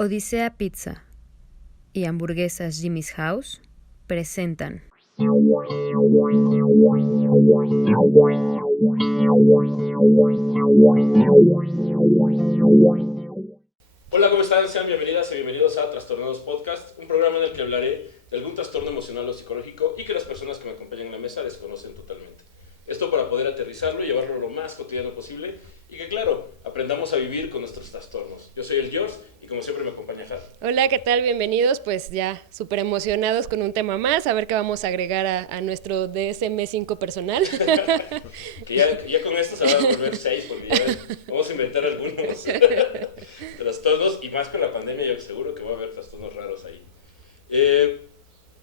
Odisea Pizza y Hamburguesas Jimmy's House presentan Hola, ¿cómo están? Sean bienvenidas y bienvenidos a Trastornados Podcast, un programa en el que hablaré de algún trastorno emocional o psicológico y que las personas que me acompañan en la mesa desconocen totalmente. Esto para poder aterrizarlo y llevarlo lo más cotidiano posible y que, claro, aprendamos a vivir con nuestros trastornos. Yo soy el George y como siempre me acompaña Jad. Hola, ¿qué tal? Bienvenidos, pues ya súper emocionados con un tema más, a ver qué vamos a agregar a nuestro DSM-5 personal. que ya con esto se van a volver 6 porque ya vamos a inventar algunos trastornos y más con la pandemia yo seguro que va a haber trastornos raros ahí.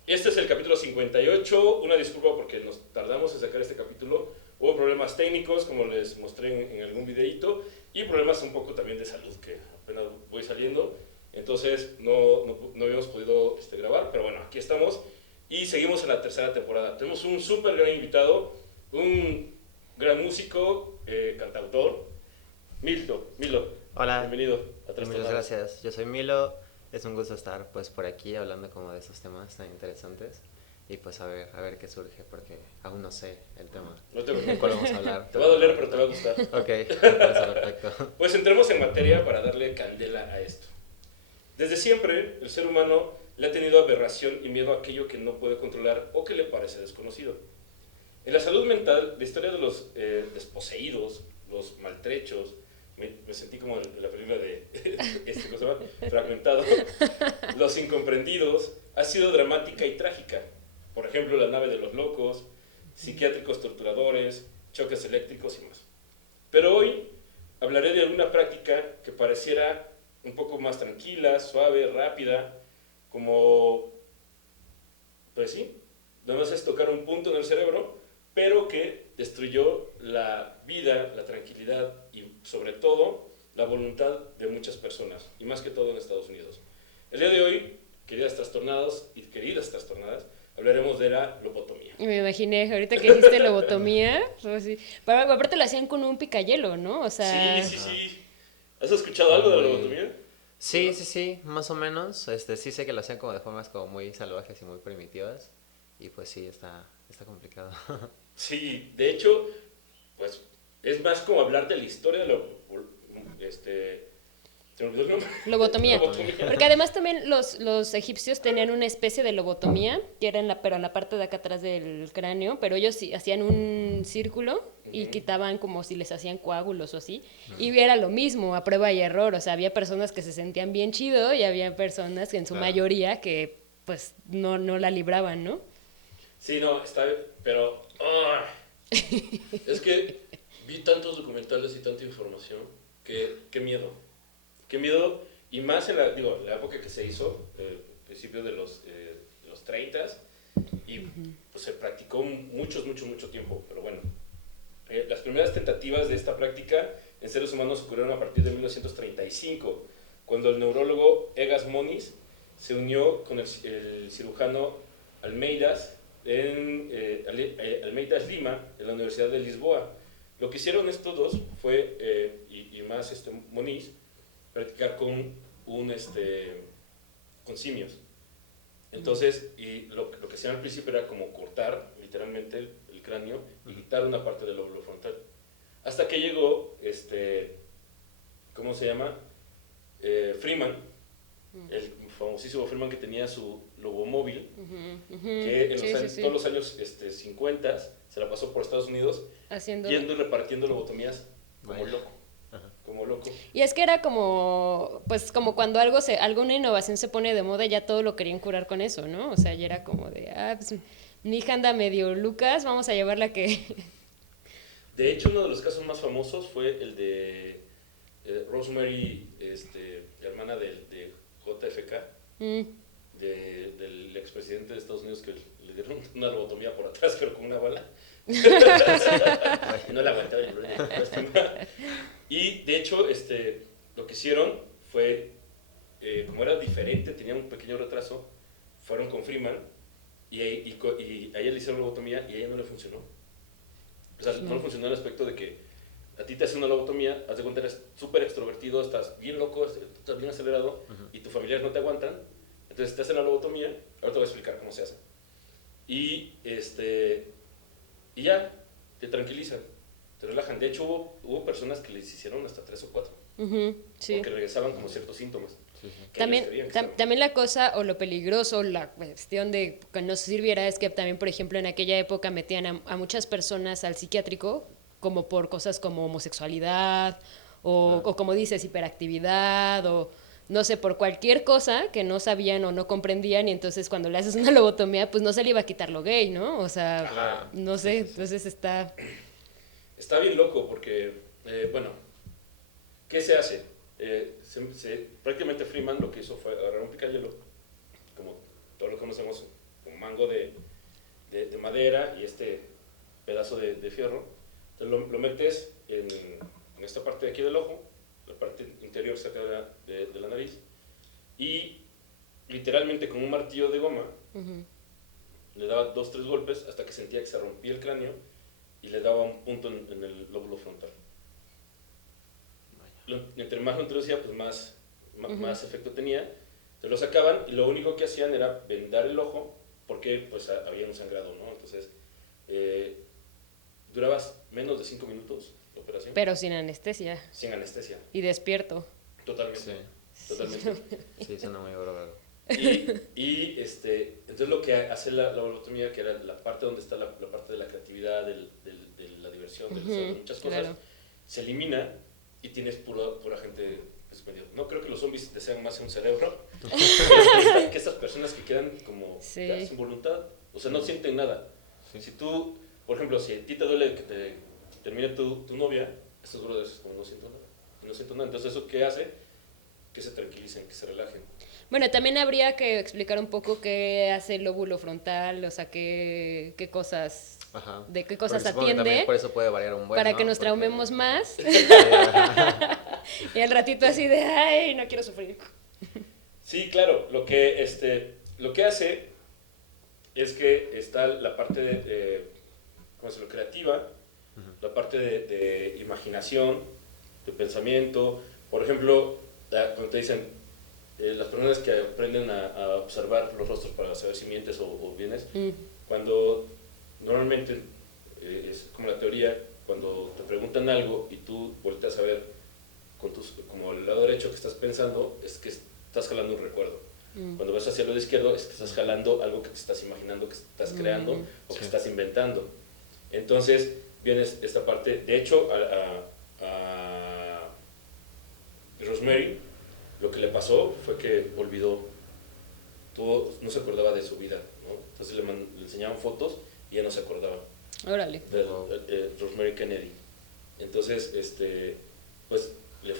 Este es el capítulo 58, una disculpa porque nos tardamos en sacar este capítulo, hubo problemas técnicos como les mostré en algún videito y problemas un poco también de salud que apenas voy saliendo, entonces no habíamos podido grabar, pero bueno, aquí estamos y seguimos en la tercera temporada. Tenemos un súper gran invitado, un gran músico, cantautor, Milo. Hola. Bienvenido a Trastornados. Muchas gracias. Yo soy Milo. Es un gusto estar pues por aquí hablando como de esos temas tan interesantes y pues a ver qué surge porque aún no sé el tema. No te ¿De cuál vamos a hablar? Te va a doler, pero te va a gustar. Ok, perfecto. Pues entremos en materia para darle candela a esto. Desde siempre, el ser humano le ha tenido aberración y miedo a aquello que no puede controlar o que le parece desconocido. En la salud mental, la historia de los desposeídos, los maltrechos, me sentí como en la película de ¿cómo se llama? Fragmentado, los incomprendidos, ha sido dramática y trágica. Por ejemplo, La nave de los locos, psiquiátricos torturadores, choques eléctricos y más. Pero hoy hablaré de alguna práctica que pareciera un poco más tranquila, suave, rápida, como, pues sí, nada más es tocar un punto en el cerebro, pero que destruyó la vida, la tranquilidad y sobre todo la voluntad de muchas personas, y más que todo en Estados Unidos. El día de hoy, queridas trastornados y queridas trastornadas, hablaremos de la lobotomía. Me imaginé, ahorita que dijiste lobotomía, pues sí. Pero aparte lo hacían con un picayelo, ¿no? O sea... Sí. ¿Has escuchado algo de la lobotomía? Sí, más o menos. Sí sé que lo hacían como de formas como muy salvajes y muy primitivas y pues sí, está complicado. Sí, de hecho, pues es más como hablar de la historia de ¿se me olvidó el nombre? Lobotomía. Porque además también los egipcios tenían una especie de lobotomía, que era pero en la parte de acá atrás del cráneo, pero ellos sí hacían un círculo y quitaban como si les hacían coágulos o así. Y era lo mismo, a prueba y error. O sea, había personas que se sentían bien chido y había personas que en su mayoría que pues no la libraban, ¿no? Sí, no, está bien, pero es que vi tantos documentales y tanta información que qué miedo, y más en la época que se hizo, principios de los 30s, y pues se practicó mucho tiempo, pero bueno. Las primeras tentativas de esta práctica en seres humanos ocurrieron a partir de 1935, cuando el neurólogo Egas Moniz se unió con el cirujano Almeidas Almeidas Lima en la Universidad de Lisboa. Lo que hicieron estos dos fue, y más Moniz, practicar con simios. Entonces, y lo que hacían al principio era como cortar literalmente el cráneo y quitar una parte del lóbulo frontal. Hasta que llegó, ¿cómo se llama? Freeman, el famosísimo Freeman que tenía su lobomóvil, que en todos los años 50 se la pasó por Estados Unidos yendo y repartiendo lobotomías como loco. Y es que era como, pues como cuando alguna innovación se pone de moda, ya todo lo querían curar con eso, ¿no? O sea, ya era como de, pues mi hija anda medio Lucas, vamos a llevarla que... De hecho, uno de los casos más famosos fue el de Rosemary, hermana de JFK, del expresidente de Estados Unidos que le dieron una lobotomía por atrás, pero con una bala. No la aguantaba el y de hecho, lo que hicieron fue, como era diferente, tenía un pequeño retraso, fueron con Freeman y a ella le hicieron lobotomía y a ella no le funcionó. O sea, no le funcionó el aspecto de que a ti te hacen una lobotomía, haz de cuenta eres súper extrovertido, estás bien loco, estás bien acelerado y tus familiares no te aguantan, entonces te hacen la lobotomía, ahora te voy a explicar cómo se hace. Y ya, te tranquilizan, te relajan. De hecho, hubo personas que les hicieron hasta 3 o 4, Sí. porque regresaban como ciertos síntomas. Sí, sí. Que También, ellos creían que estaban- también la cosa o lo peligroso, la cuestión de que no sirviera es que también, por ejemplo, en aquella época metían a muchas personas al psiquiátrico como por cosas como homosexualidad o como dices, hiperactividad o no sé, por cualquier cosa que no sabían o no comprendían y entonces cuando le haces una lobotomía pues no se le iba a quitar lo gay, ¿no? O sea, Ajá. no sé, entonces está... Está bien loco porque, bueno, ¿qué se hace? Prácticamente Freeman lo que hizo fue agarrar un picayelo, como todos lo conocemos, un mango de madera y este pedazo de fierro. Entonces lo metes en esta parte de aquí del ojo, la parte interior cerca de la nariz, y literalmente con un martillo de goma le daba 2 o 3 golpes hasta que sentía que se rompía el cráneo y le daba un punto en el lóbulo frontal. Entre más lo introducía, pues más efecto tenía. Se lo sacaban y lo único que hacían era vendar el ojo porque pues había un sangrado, ¿no? Entonces, duraba menos de 5 minutos la operación. Pero sin anestesia Sin anestesia. y despierto. Totalmente. Sí. Totalmente. Sí, suena muy bárbaro. Entonces lo que hace la lobotomía, que era la parte donde está la parte de la creatividad, de la diversión, de muchas cosas, claro. se elimina y tienes pura gente pues, medio... No creo que los zombies desean más un cerebro, que estas personas que quedan como Sí. ya, sin voluntad, o sea, no sienten nada. Sí. Si tú, por ejemplo, si a ti te duele que te termine tu novia, estos brothers como no siento nada. No siento nada. Entonces, ¿eso qué hace? Que se tranquilicen, que se relajen. Bueno, también habría que explicar un poco qué hace el lóbulo frontal, o sea, qué cosas, Ajá. de qué cosas Porque supongo que también atiende, por eso puede variar un buen, para ¿no? que nos Porque- traumemos más. Sí, Y al ratito así de, ay, no quiero sufrir. Sí, claro. Lo que hace es que está la parte ¿cómo se lo? Creativa, la parte de imaginación, de pensamiento. Por ejemplo, cuando te dicen, las personas que aprenden a observar los rostros para saber si mientes o vienes, cuando normalmente es como la teoría, cuando te preguntan algo y tú volteas a ver como el lado derecho que estás pensando, es que estás jalando un recuerdo. Cuando vas hacia el lado izquierdo es que estás jalando algo que te estás imaginando, que estás creando o que Sí. estás inventando. Entonces viene esta parte. De hecho, a Rosemary lo que le pasó fue que olvidó todo, no se acordaba de su vida, ¿no? Entonces le enseñaban fotos y ella no se acordaba Órale. de Rosemary Kennedy. Entonces, pues le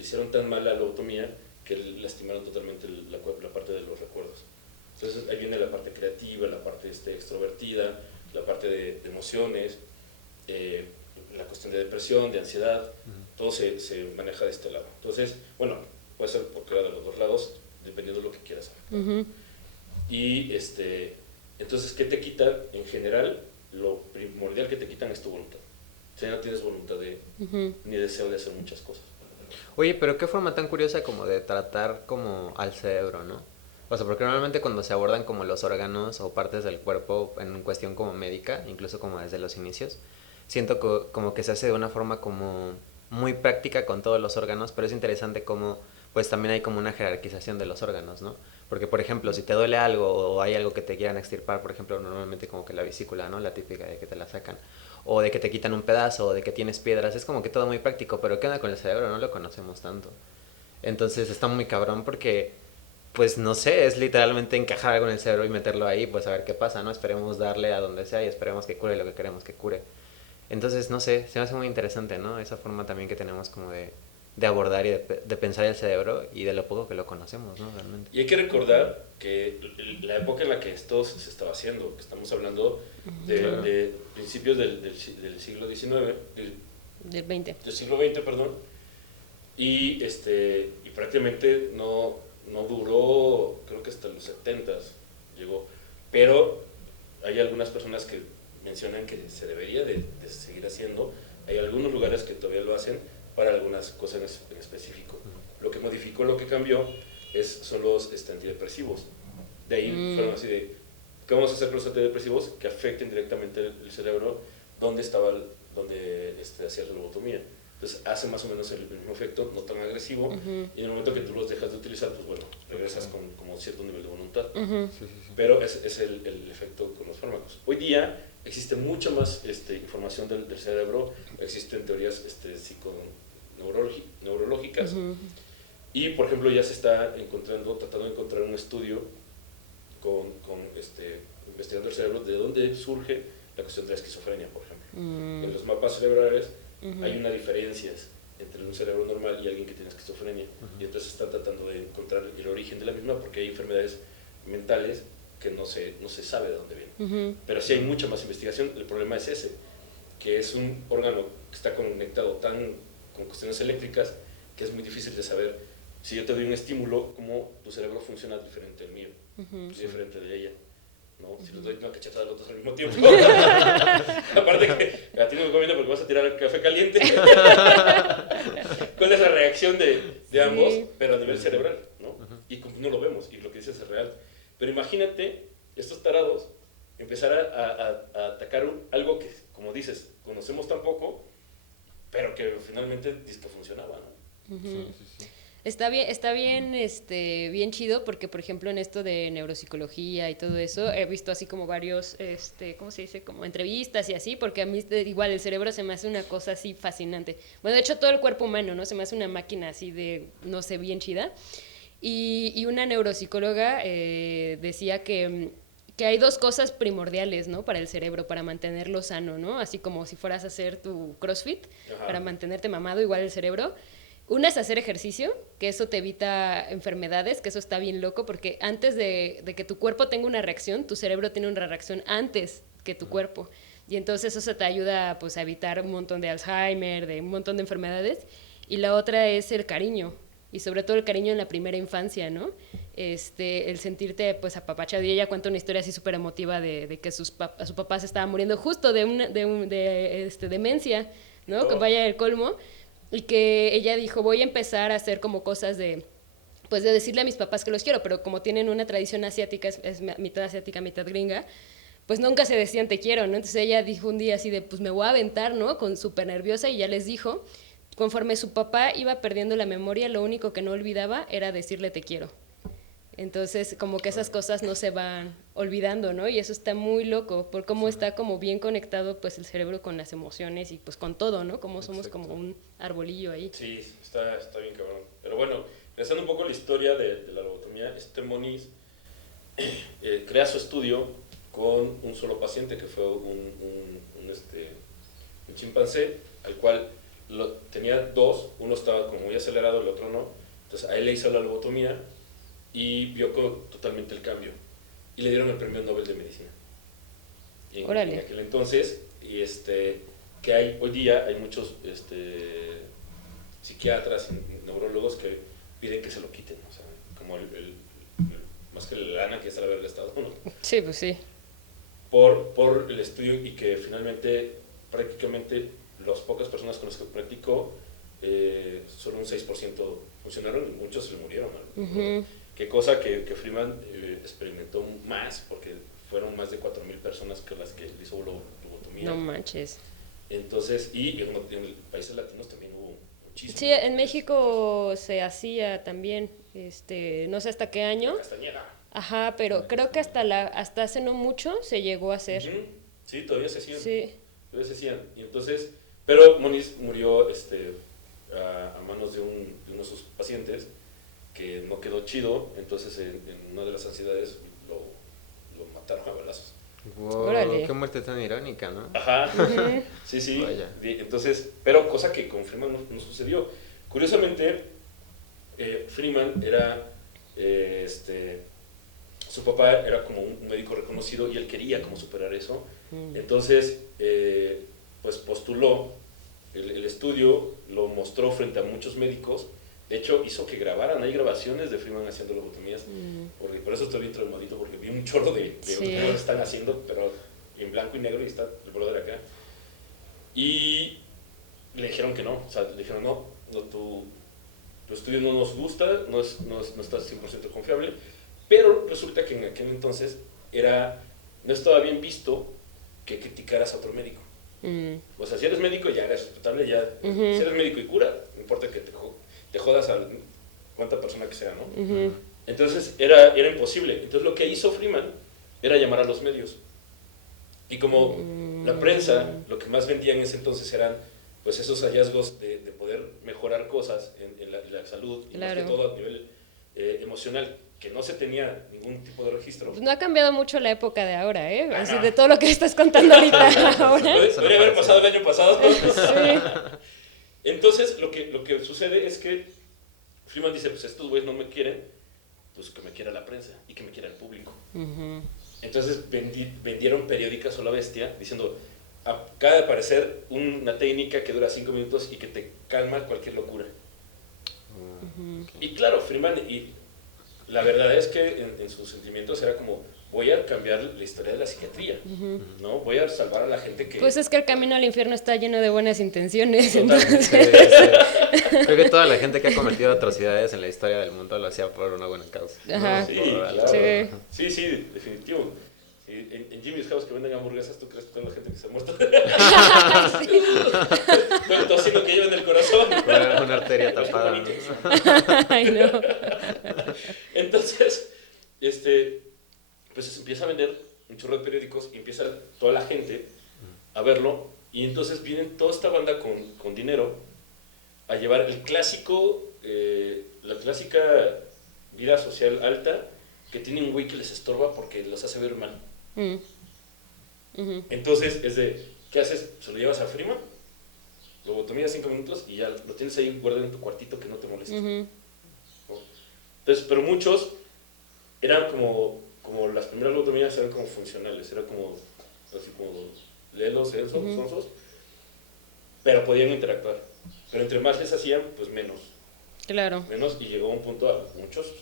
hicieron tan mal la lobotomía que lastimaron totalmente la parte de los recuerdos. Entonces ahí viene la parte creativa, la parte extrovertida, la parte de emociones, la cuestión de depresión, de ansiedad, todo se maneja de este lado. Entonces, bueno, puede ser por cualquiera de los dos lados, dependiendo de lo que quieras saber. Y entonces, ¿qué te quitan? En general, lo primordial que te quitan es tu voluntad. O sea, no tienes voluntad ni deseo de hacer muchas cosas. Oye, pero qué forma tan curiosa como de tratar como al cerebro, ¿no? O sea, porque normalmente cuando se abordan como los órganos o partes del cuerpo en cuestión como médica, incluso como desde los inicios, siento como que se hace de una forma como muy práctica con todos los órganos, pero es interesante como pues también hay como una jerarquización de los órganos, ¿no? Porque, por ejemplo, si te duele algo o hay algo que te quieran extirpar, por ejemplo, normalmente como que la vesícula, ¿no? La típica de que te la sacan. O de que te quitan un pedazo, o de que tienes piedras, es como que todo muy práctico, pero ¿qué onda con el cerebro? No lo conocemos tanto. Entonces está muy cabrón porque, pues no sé, es literalmente encajar algo en el cerebro y meterlo ahí, pues a ver qué pasa, ¿no? Esperemos darle a donde sea y esperemos que cure lo que queremos que cure. Entonces, no sé, se me hace muy interesante, ¿no? Esa forma también que tenemos como de abordar y de pensar el cerebro y de lo poco que lo conocemos, ¿no? Realmente. Y hay que recordar que la época en la que esto se estaba haciendo, que estamos hablando de principios del siglo XIX, Del 20. del siglo XX, perdón, y prácticamente no duró, creo que hasta los 70s llegó, pero hay algunas personas que mencionan que se debería de seguir haciendo Hay algunos lugares que todavía lo hacen para algunas cosas en específico. Lo que modificó, lo que cambió, son los antidepresivos. De ahí fueron así de, ¿qué vamos a hacer con los antidepresivos? Que afecten directamente el cerebro donde hacía la lobotomía. Entonces hace más o menos el mismo efecto, no tan agresivo, y en el momento que tú los dejas de utilizar, pues bueno, regresas con como cierto nivel de voluntad. Pero es el efecto con los fármacos. Hoy día existe mucha más información del cerebro, existen teorías neurológicas, y por ejemplo ya se está tratando de encontrar un estudio investigando el cerebro, de dónde surge la cuestión de la esquizofrenia, por ejemplo. En los mapas cerebrales hay una diferencia entre un cerebro normal y alguien que tiene esquizofrenia, y entonces están tratando de encontrar el origen de la misma, porque hay enfermedades mentales que no se sabe de dónde vienen. Pero sí hay mucha más investigación. El problema es ese, que es un órgano que está conectado con cuestiones eléctricas, que es muy difícil de saber. Si yo te doy un estímulo, cómo tu cerebro funciona diferente al mío, diferente de ella, ¿no? Si les doy una cachetada a los dos al mismo tiempo. Aparte que a ti no me conviene porque vas a tirar el café caliente. ¿Cuál es la reacción de ambos? Pero a nivel cerebral, ¿no? Y no lo vemos, y lo que dices es real. Pero imagínate estos tarados empezar a atacar algo que, como dices, conocemos tan poco, pero que finalmente dice que funcionaba, ¿no? Está bien, bien chido, porque por ejemplo en esto de neuropsicología y todo eso, he visto así como varios, ¿cómo se dice? Como entrevistas y así, porque a mí igual el cerebro se me hace una cosa así fascinante. Bueno, de hecho todo el cuerpo humano, ¿no? Se me hace una máquina así de, no sé, bien chida. Y una neuropsicóloga decía que hay dos cosas primordiales, ¿no? Para el cerebro, para mantenerlo sano, ¿no? Así como si fueras a hacer tu CrossFit, para mantenerte mamado, igual el cerebro. Una es hacer ejercicio, que eso te evita enfermedades, que eso está bien loco, porque antes de que tu cuerpo tenga una reacción, tu cerebro tiene una reacción antes que tu cuerpo. Y entonces eso te ayuda pues, a evitar un montón de Alzheimer, de un montón de enfermedades. Y la otra es el cariño, y sobre todo el cariño en la primera infancia, ¿no? El sentirte pues apapachado. Y ella cuenta una historia así súper emotiva de que a su papá se estaba muriendo justo de demencia, ¿no? Que vaya el colmo. Y que ella dijo, voy a empezar a hacer como cosas de decirle a mis papás que los quiero, pero como tienen una tradición asiática, es mitad asiática, mitad gringa, pues nunca se decían te quiero, ¿no? Entonces ella dijo un día así de, pues me voy a aventar, ¿no? Súper nerviosa, y ya les dijo, conforme su papá iba perdiendo la memoria, lo único que no olvidaba era decirle te quiero. Entonces, como que esas cosas no se van olvidando, ¿no? Y eso está muy loco, por cómo está como bien conectado pues el cerebro con las emociones y pues con todo, ¿no? Como somos como un arbolillo ahí. Sí, está bien cabrón. Pero bueno, regresando un poco a la historia de la lobotomía, Moniz crea su estudio con un solo paciente, que fue un chimpancé, al cual tenía dos, uno estaba como muy acelerado, el otro no. Entonces a él le hizo la lobotomía y vio totalmente el cambio. Y le dieron el premio Nobel de Medicina. Y en aquel entonces, que hoy día hay muchos psiquiatras y neurólogos que piden que se lo quiten, o sea, como más que la lana que es el haberle estado, ¿no? Sí, pues sí. Por el estudio, y que finalmente, prácticamente, las pocas personas con las que practicó, solo un 6% funcionaron y muchos se murieron, ¿no? Qué cosa que Freeman experimentó más, porque fueron más de 4,000 personas con las que hizo lobotomía. No manches. Entonces, y en países latinos también hubo muchísimo. Sí, en México se hacía también, no sé hasta qué año. Castañeda. Ajá, pero creo que hasta hace no mucho se llegó a hacer. Sí, todavía se hacían. Sí. Todavía se hacían. Y entonces, pero Moniz murió a manos de uno de sus pacientes, que no quedó chido. Entonces en una de las ansiedades lo mataron a balazos. Wow, Órale. qué muerte tan irónica, ¿no? Ajá. Sí. Vaya. Entonces, pero cosa que con Freeman no sucedió. Curiosamente, Freeman era su papá era como un médico reconocido y él quería como superar eso. Entonces, pues postuló el estudio, lo mostró frente a muchos médicos. De hecho, hizo que grabaran, hay grabaciones de Freeman haciendo lobotomías. Por eso estoy bien traumadito, porque vi un chorro de lo que están haciendo, pero en blanco y negro, y está el brother acá. Y le dijeron que no, o sea, le dijeron no tu estudio no nos gusta, no está 100% confiable, pero resulta que en aquel entonces no estaba bien visto que criticaras a otro médico. O sea, si eres médico ya eres respetable, ya, si eres médico y cura, no importa que te jodas a cuánta persona que sea, ¿no? Entonces era imposible. Entonces lo que hizo Freeman era llamar a los medios. Y como la prensa, lo que más vendía en ese entonces eran pues esos hallazgos de poder mejorar cosas en la salud, y más que todo a nivel emocional, que no se tenía ningún tipo de registro. Pues no ha cambiado mucho la época de ahora, ¿eh? Así de todo lo que estás contando ahorita ahora. Podría haber pasado el año pasado. Sí. Entonces, lo que sucede es que Freeman dice, pues estos güeyes no me quieren, pues que me quiera la prensa y que me quiera el público. Entonces vendieron periódicas a la bestia diciendo, acaba de aparecer una técnica que dura 5 minutos y que te calma cualquier locura. Y claro, Freeman, y la verdad es que en sus sentimientos era como, voy a cambiar la historia de la psiquiatría, ¿no? Voy a salvar a la gente que... Pues es que el camino al infierno está lleno de buenas intenciones. Totalmente. Creo que toda la gente que ha cometido atrocidades en la historia del mundo lo hacía por una buena causa. Ajá. Sí, Por- claro. Sí, definitivo. Sí, en Jimmy's House que venden hamburguesas, ¿tú crees que toda la gente que se ha muerto? Con el tocino que lleva en el corazón. Una arteria tapada. ¿No? Ay, no. Entonces, pues se empieza a vender un chorro de periódicos y empieza toda la gente a verlo. Y entonces vienen toda esta banda con dinero a llevar el clásico, la clásica vida social alta que tiene un güey que les estorba porque los hace ver mal. Entonces es de, ¿qué haces? Se lo llevas a Freeman, lobotomía 5 minutos y ya lo tienes ahí guardado en tu cuartito que no te moleste. ¿No? Entonces, pero muchos eran como las primeras lobotomías eran como funcionales, era como así como lelos, sonsos, pero podían interactuar. Pero entre más les hacían, pues menos. Claro. Menos, y llegó a un punto a muchos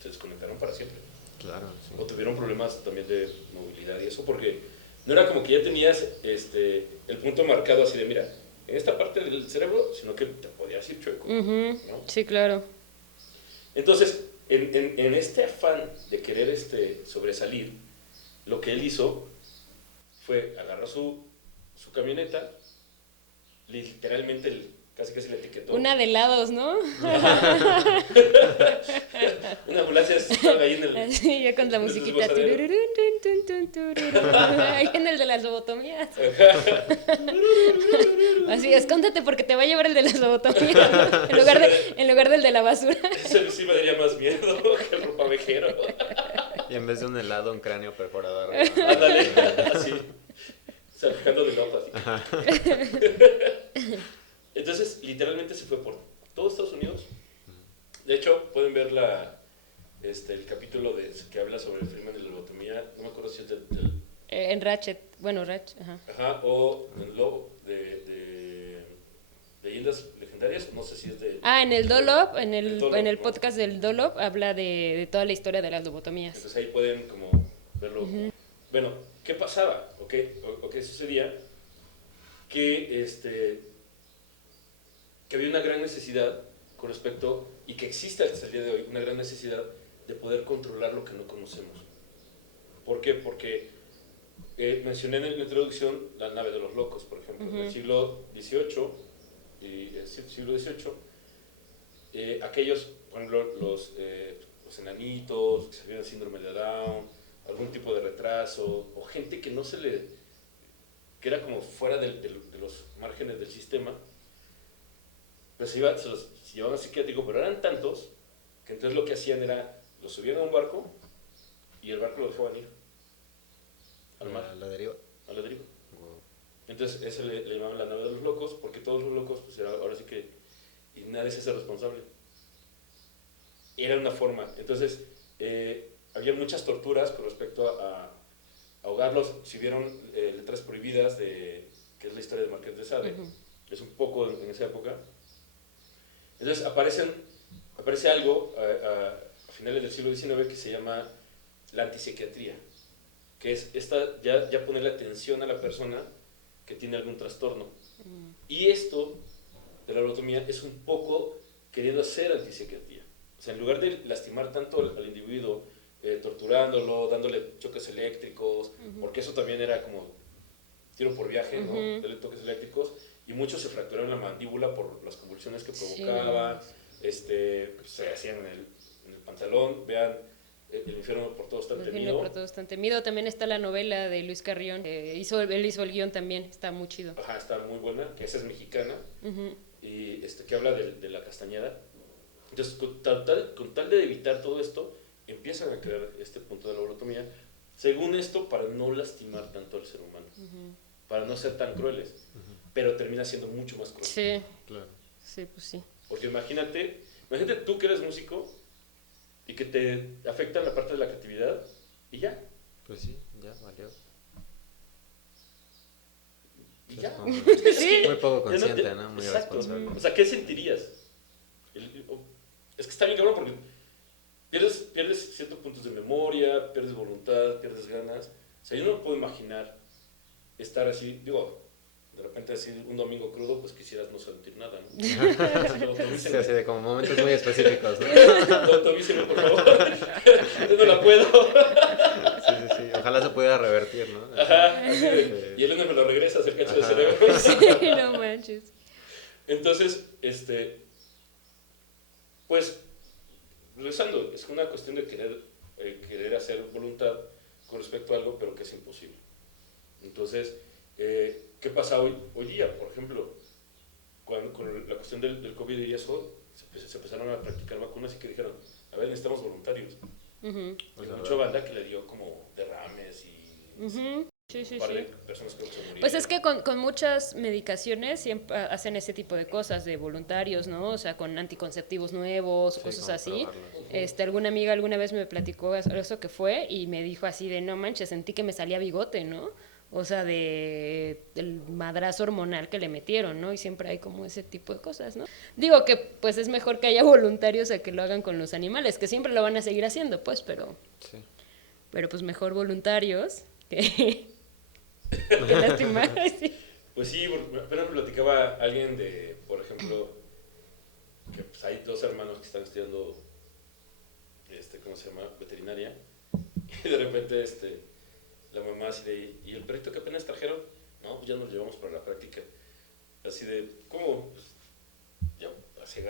se desconectaron para siempre. Claro, sí. O tuvieron problemas también de movilidad y eso, porque no era como que ya tenías el punto marcado así de, mira, en esta parte del cerebro, sino que te podías ir chueco, ¿no? Sí, claro. Entonces, en este afán de querer sobresalir, lo que él hizo fue agarrar su camioneta, literalmente casi la etiquetó. Una de helados, ¿no? Una ambulancia estaba ahí en el... Sí, yo con la musiquita. desguazadero. Ahí en el de las lobotomías. Así, escóndete porque te va a llevar el de las lobotomías. En lugar del de la basura. Ese sí me daría más miedo que el ropavejero. Y en vez de un helado, un cráneo perforador. Ándale, así. Sacando del ojo así. Entonces, literalmente se fue por todo Estados Unidos. De hecho, pueden ver el capítulo que habla sobre el Freeman de la lobotomía. No me acuerdo si es del En Ratchet. Bueno, Ratchet. Ajá. ajá, o del Lobo, de Leyendas Legendarias. No sé si es de... En el Dolop, en el ¿no? podcast del Dolop, habla de toda la historia de las lobotomías. Entonces ahí pueden como verlo. Bueno, ¿qué pasaba? ¿O qué sucedía? Que había una gran necesidad con respecto, y que existe hasta el día de hoy, una gran necesidad de poder controlar lo que no conocemos. ¿Por qué? Porque mencioné en la introducción la nave de los locos, por ejemplo, del siglo XVIII y el siglo XVIII. Aquellos, por ejemplo, los enanitos que sufrían síndrome de Down, algún tipo de retraso, o gente que no que era como fuera de los márgenes del sistema, pues se los llevaban al psiquiátrico, pero eran tantos que entonces lo que hacían era, los subían a un barco y el barco lo dejaban ir al mar, ¿A la deriva? a la deriva. Wow. Entonces ese le llamaban la nave de los locos, porque todos los locos, pues ahora sí que, y nadie se hace responsable. Era una forma. Entonces, había muchas torturas con respecto a ahogarlos. Si vieron Letras Prohibidas, que es la historia de Marqués de Sade, es un poco en esa época. Entonces aparece algo a finales del siglo XIX que se llama la antipsiquiatría, que es ya ponerle atención a la persona que tiene algún trastorno. Y esto de la lobotomía es un poco queriendo hacer antipsiquiatría. O sea, en lugar de lastimar tanto al individuo, torturándolo, dándole choques eléctricos, porque eso también era como tiro por viaje, ¿no? Darle toques eléctricos, y muchos se fracturaron la mandíbula por las convulsiones que provocaba, se hacían en el pantalón, vean, El infierno por todo está El temido. infierno por todo está temido. También está la novela de Luis Carrión, él hizo el guión también, está muy chido. Ajá, está muy buena, que esa es mexicana, y que habla de la Castañeda. Entonces, con tal de evitar todo esto, empiezan a crear este punto de la lobotomía, según esto, para no lastimar tanto al ser humano, para no ser tan crueles, pero termina siendo mucho más cruel. Sí, Claro. sí, pues sí. Porque imagínate tú que eres músico y que te afecta la parte de la creatividad y ya. Pues sí, ya valió. Y Es ya. como Sí. muy poco Ya no consciente, te- ¿no? Muy Exacto. responsable. O sea, ¿qué sentirías? Es que está bien cabrón porque pierdes ciertos puntos de memoria, pierdes voluntad, pierdes ganas. O sea, yo no me puedo imaginar estar así, digo, de repente así un domingo crudo, pues quisieras no sentir nada, ¿no? Sí, así de como momentos muy específicos, ¿no? Lobotomíceme, por favor. Yo no la puedo. Sí, sí, sí. Ojalá se pudiera revertir, ¿no? Ajá. Así de, y el lunes me lo regresas el cacho de Ajá. cerebro. Sí, no manches. Entonces, pues, regresando, es una cuestión de querer hacer voluntad con respecto a algo, pero que es imposible. Entonces, ¿qué pasa hoy día? Por ejemplo, con la cuestión del COVID y eso, se empezaron a practicar vacunas y que dijeron, a ver, necesitamos voluntarios. Ujú, Hay mucha banda que le dio como derrames y ujú. Sí, sí, un par de sí. personas que se murieron. Pues es que con muchas medicaciones siempre hacen ese tipo de cosas de voluntarios, ¿no? O sea, con anticonceptivos nuevos, Sí, cosas como así. probarlos. Alguna amiga alguna vez me platicó eso que fue y me dijo así de, no manches, sentí que me salía bigote, ¿no? O sea, del madrazo hormonal que le metieron, ¿no? Y siempre hay como ese tipo de cosas, ¿no? Digo que pues es mejor que haya voluntarios a que lo hagan con los animales, que siempre lo van a seguir haciendo, pues, pero Sí. pues mejor voluntarios que lastimar, sí. Pues sí, apenas me platicaba alguien de, por ejemplo, que pues hay dos hermanos que están estudiando, ¿cómo se llama? Veterinaria. Y de repente, la mamá así de, ¿y el perrito que apenas trajeron? No, pues ya nos lo llevamos para la práctica. Así de, ¿cómo? Pues ya, así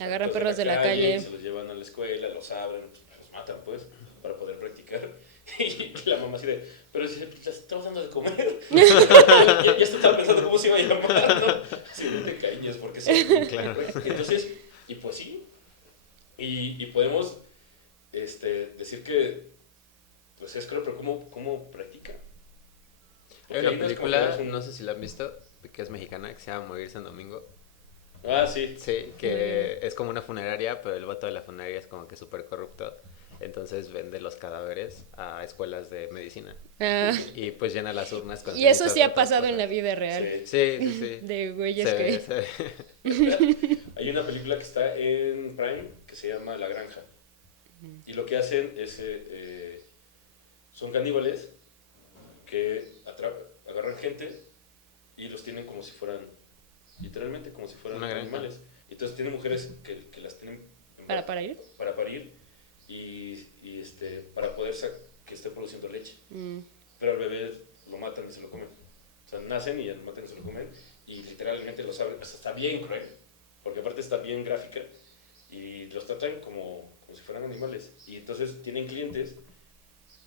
Agarran perros de la calle. se los llevan a la escuela, los abren, pues, los matan, pues, para poder practicar. Y la mamá así de, pero si ya estamos dando de comer. ya estaba pensando cómo se iba a llamar, ¿no? Si no te cariñas, porque sí. Claro. Entonces, y pues sí. Y podemos decir que, pues es claro, pero ¿cómo practica? Porque Hay una ahí no es como película, que es un- no sé si la han visto, que es mexicana, que se llama Morirse en Domingo. Ah, sí. Sí, que es como una funeraria, pero el vato de la funeraria es como que súper corrupto. Entonces vende los cadáveres a escuelas de medicina. Ah, Y pues llena las urnas con y eso cenizas sí de ha otras pasado en la cosas. vida real. Sí. Sí, sí, sí. De güeyes Se que... ve, se ve. Hay una película que está en Prime que se llama La Granja. Y lo que hacen es, son caníbales que agarran gente y los tienen como si fueran, literalmente como si fueran Una granja. animales. Entonces tienen mujeres que las tienen ¿Para ir? para parir y para poder que esté produciendo leche. Pero al bebé lo matan y se lo comen. O sea, nacen y lo matan y se lo comen y literalmente los abren. O sea, está bien cruel, porque aparte está bien gráfica y los tratan como si fueran animales. Y entonces tienen clientes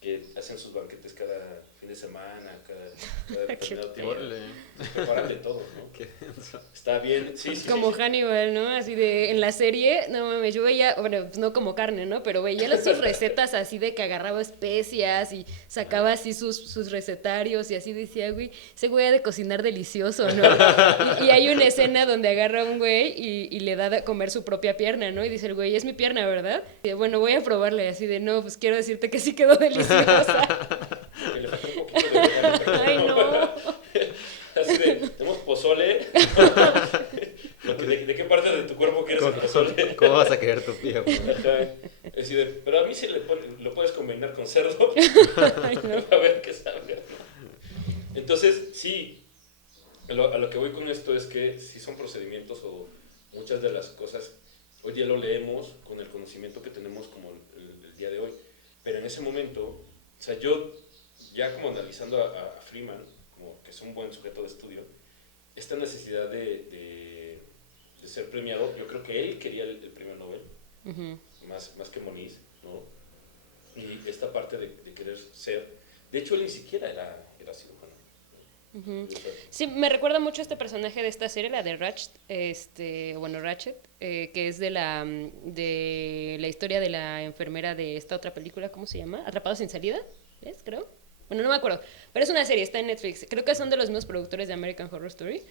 que hacen sus banquetes cada fin de semana, cada determinado tiempo. Órale. Preparan de todo, ¿no? Qué denso. Está bien, sí, sí. Como sí. Hannibal, ¿no? Así de, en la serie, no mames, yo veía, bueno, pues no como carne, ¿no? Pero veía sus recetas así de que agarraba especias y sacaba así sus recetarios y así decía, güey, ese güey ha de cocinar delicioso, ¿no? Y hay una escena donde agarra a un güey y le da de comer su propia pierna, ¿no? Y dice el güey, es mi pierna, ¿verdad? Y bueno, voy a probarle, así de, no, pues quiero decirte que sí quedó deliciosa. Que le falta un poquito de vegano, pero Ay, no. Así de, tenemos pozole. ¿De qué parte de tu cuerpo quieres el pozole? ¿Cómo vas a querer tu pie? güey? Ajá. Es decir, pero a mí sí lo puedes combinar con cerdo Ay, no. a ver qué salga. Entonces, sí, A lo que voy con esto es que si son procedimientos o muchas de las cosas, hoy día lo leemos con el conocimiento que tenemos como el día de hoy, pero en ese momento, o sea, yo ya como analizando a Freeman, como que es un buen sujeto de estudio, esta necesidad de ser premiado, yo creo que él quería el premio Nobel, más que Moniz, ¿no? Y esta parte de querer ser, de hecho él ni siquiera era cirujano. Sí, me recuerda mucho este personaje de esta serie, la de Ratchet, Ratchet, que es de la historia de la enfermera de esta otra película, ¿cómo se llama? Atrapados sin salida, ¿es? Creo. Bueno, no me acuerdo, pero es una serie, está en Netflix. Creo que son de los mismos productores de American Horror Story.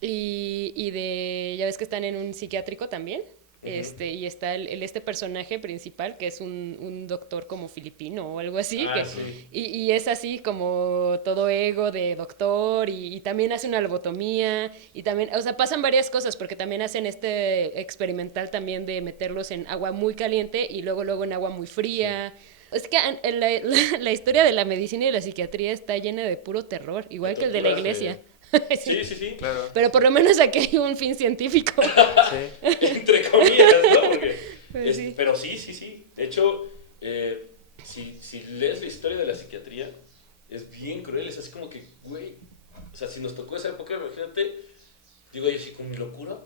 Ya ves que están en un psiquiátrico también. Y está este personaje principal que es un doctor como filipino o algo así, Sí. y es así como todo ego de doctor y también hace una lobotomía y también, o sea, pasan varias cosas porque también hacen este experimental también de meterlos en agua muy caliente y luego en agua muy fría. Sí. Es que la historia de la medicina y la psiquiatría está llena de puro terror, igual que el de la iglesia. Sí, sí, sí. Claro. Pero por lo menos aquí hay un fin científico. Sí. Entre comillas, ¿no? Porque, Pues sí. pero sí, sí, sí. De hecho, si lees la historia de la psiquiatría, es bien cruel. Es así como que, güey, o sea, si nos tocó esa época, imagínate, digo, yo así con mi locura,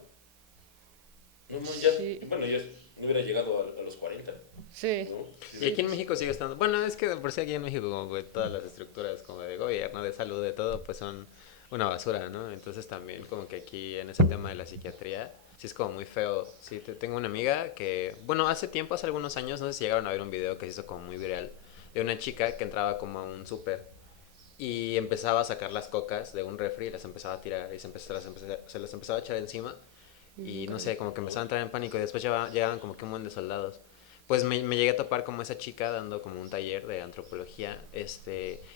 no, ya, Sí. bueno, ya no hubiera llegado a los 40, Sí. ¿no? Y aquí en México sigue estando, bueno, es que de por sí aquí en México como que todas las estructuras como de gobierno, de salud, de todo, pues son una basura, ¿no? Entonces también como que aquí en ese tema de la psiquiatría, sí es como muy feo. Sí, tengo una amiga que, bueno, hace tiempo, hace algunos años, no sé si llegaron a ver un video que se hizo como muy viral, de una chica que entraba como a un súper y empezaba a sacar las cocas de un refri y las empezaba a tirar y se las empezaba a echar encima y no sé, como que empezaba a entrar en pánico y después llegaban como que un buen de soldados. Pues me llegué a topar como esa chica dando como un taller de antropología,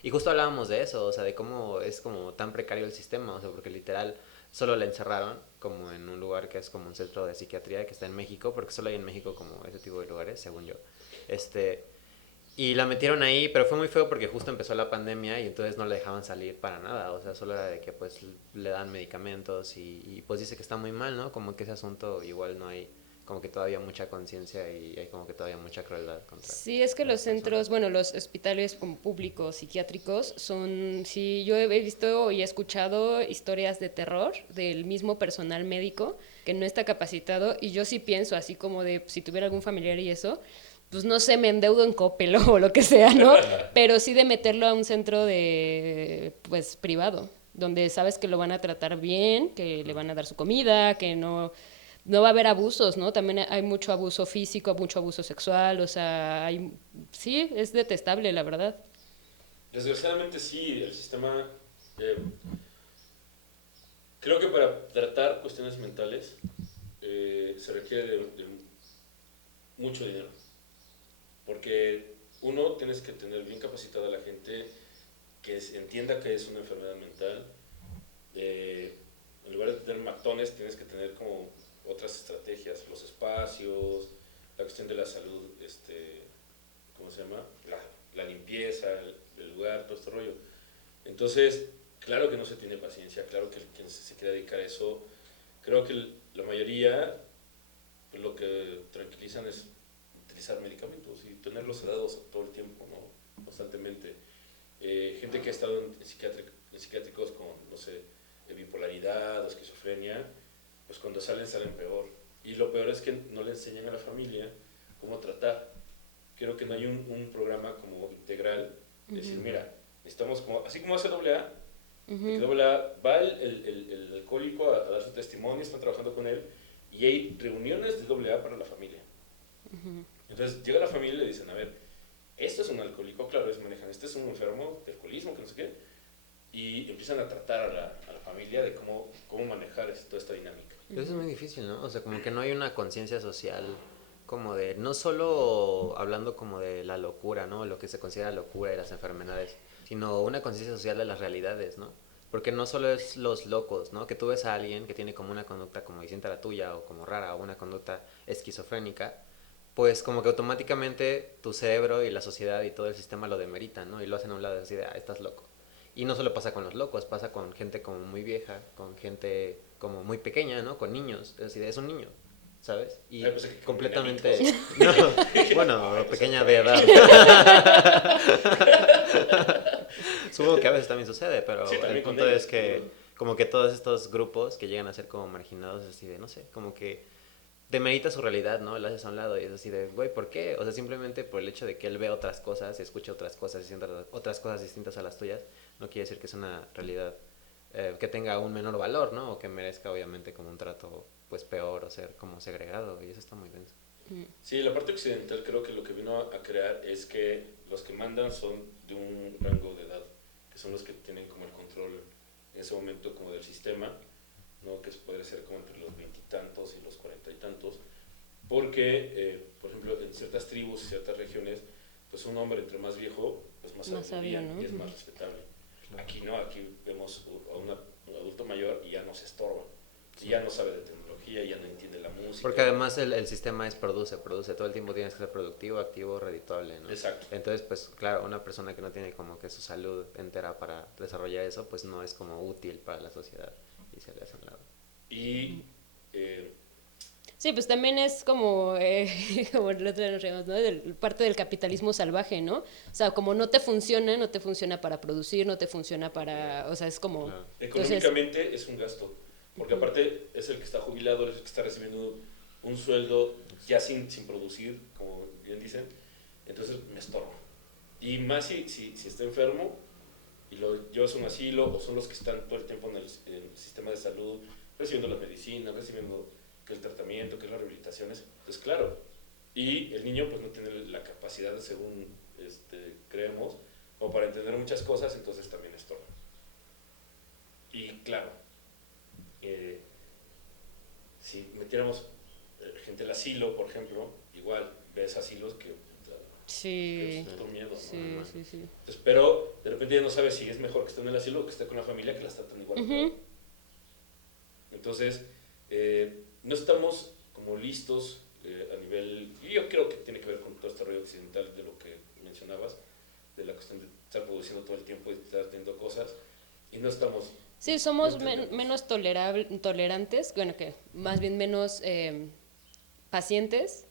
y justo hablábamos de eso, o sea, de cómo es como tan precario el sistema, o sea, porque literal solo la encerraron como en un lugar que es como un centro de psiquiatría que está en México, porque solo hay en México como ese tipo de lugares, según yo. Este, y la metieron ahí, pero fue muy feo porque justo empezó la pandemia y entonces no le dejaban salir para nada, o sea, solo era de que pues le dan medicamentos y pues dice que está muy mal, ¿no? Como que ese asunto igual no hay como que todavía mucha conciencia y hay como que todavía mucha crueldad contra Sí, es que las los centros, personas. bueno, los hospitales como públicos, psiquiátricos, son, sí, yo he visto y he escuchado historias de terror del mismo personal médico que no está capacitado y yo sí pienso así como de si tuviera algún familiar y eso, pues no sé, me endeudo en Coppel o lo que sea, ¿no? Pero sí de meterlo a un centro de, pues, privado, donde sabes que lo van a tratar bien, que le van a dar su comida, que no va a haber abusos, ¿no? También hay mucho abuso físico, mucho abuso sexual, o sea, sí, es detestable, la verdad. Desgraciadamente sí, el sistema, eh, creo que para tratar cuestiones mentales se requiere de mucho dinero, porque uno, tienes que tener bien capacitada a la gente que entienda que es una enfermedad mental. En lugar de tener matones, tienes que tener como otras estrategias, los espacios, la cuestión de la salud, ¿cómo se llama? La limpieza, el lugar, todo este rollo. Entonces, claro que no se tiene paciencia, claro que quien se quiere dedicar a eso, creo que la mayoría, pues, lo que tranquilizan es utilizar medicamentos y tenerlos sedados todo el tiempo, ¿no? Constantemente. Gente que ha estado en psiquiátricos con, no sé, bipolaridad o esquizofrenia, pues cuando salen peor. Y lo peor es que no le enseñan a la familia cómo tratar. Creo que no hay un programa como integral, de decir, mira, necesitamos como, así como hace AA, AA va el alcohólico a dar su testimonio, están trabajando con él, y hay reuniones de AA para la familia. Entonces llega la familia y le dicen, a ver, este es un alcohólico, claro, ellos manejan, este es un enfermo de alcoholismo, que no sé qué, y empiezan a tratar a la familia de cómo manejar toda esta dinámica. Eso es muy difícil, ¿no? O sea, como que no hay una conciencia social como de, no solo hablando como de la locura, ¿no? Lo que se considera locura y las enfermedades, sino una conciencia social de las realidades, ¿no? Porque no solo es los locos, ¿no? Que tú ves a alguien que tiene como una conducta como distinta a la tuya o como rara o una conducta esquizofrénica, pues como que automáticamente tu cerebro y la sociedad y todo el sistema lo demeritan, ¿no? Y lo hacen a un lado así de, ah, estás loco. Y no solo pasa con los locos, pasa con gente como muy vieja, con gente como muy pequeña, ¿no? Con niños, es decir, es un niño, ¿sabes? Y Ay, pensé que con completamente... enanitos. No, bueno, Ay, pues, pequeña ok. de edad. Supongo que a veces también sucede, pero Sí, también el con punto ellos. es que como que todos estos grupos que llegan a ser como marginados, es así de, no sé, como que demerita su realidad, ¿no? Lo haces a un lado y es así de, güey, ¿por qué? O sea, simplemente por el hecho de que él ve otras cosas, escucha otras cosas y sienta otras cosas distintas a las tuyas, no quiere decir que es una realidad que tenga un menor valor, ¿no? O que merezca obviamente como un trato pues peor o ser como segregado y eso está muy denso. Sí, la parte occidental creo que lo que vino a crear es que los que mandan son de un rango de edad, que son los que tienen como el control en ese momento como del sistema, ¿no? Que podría ser como entre los veintitantos y los cuarenta y tantos, porque, por ejemplo, en ciertas tribus y ciertas regiones, pues un hombre entre más viejo, pues más Más sabiduría sabio, ¿no? y es más respetable. Aquí no, aquí vemos a un adulto mayor y ya no se estorba, y ya no sabe de tecnología, ya no entiende la música. Porque además el sistema es produce, todo el tiempo tienes que ser productivo, activo, redituable, ¿no? Exacto. Entonces, pues claro, una persona que no tiene como que su salud entera para desarrollar eso, pues no es como útil para la sociedad y se le hace a un lado. Y Sí, pues también es como, como el otro día nos reímos, ¿no? Parte del capitalismo salvaje, ¿no? O sea, como no te funciona para producir, no te funciona para, o sea, es como... Claro. económicamente es un gasto, porque aparte es el que está jubilado, es el que está recibiendo un sueldo ya sin producir, como bien dicen, entonces me estorba. Y más si está enfermo y lo llevas a un asilo o son los que están todo el tiempo en el sistema de salud, recibiendo las medicinas, recibiendo que el tratamiento, que las rehabilitaciones, pues claro. Y el niño pues no tiene la capacidad, según creemos, como para entender muchas cosas, entonces también estorba. Y claro, si metiéramos gente al asilo, por ejemplo, igual ves asilos que Sí, con miedo, ¿no? sí, sí, sí. Entonces, pero de repente ya no sabes si es mejor que esté en el asilo o que esté con la familia que las tratan igual. Ujú. Entonces, no estamos como listos a nivel, y yo creo que tiene que ver con todo este rollo occidental de lo que mencionabas, de la cuestión de estar produciendo todo el tiempo y estar haciendo cosas, y no estamos... Sí, somos no entendemos. menos tolerantes, bueno, que más bien menos pacientes,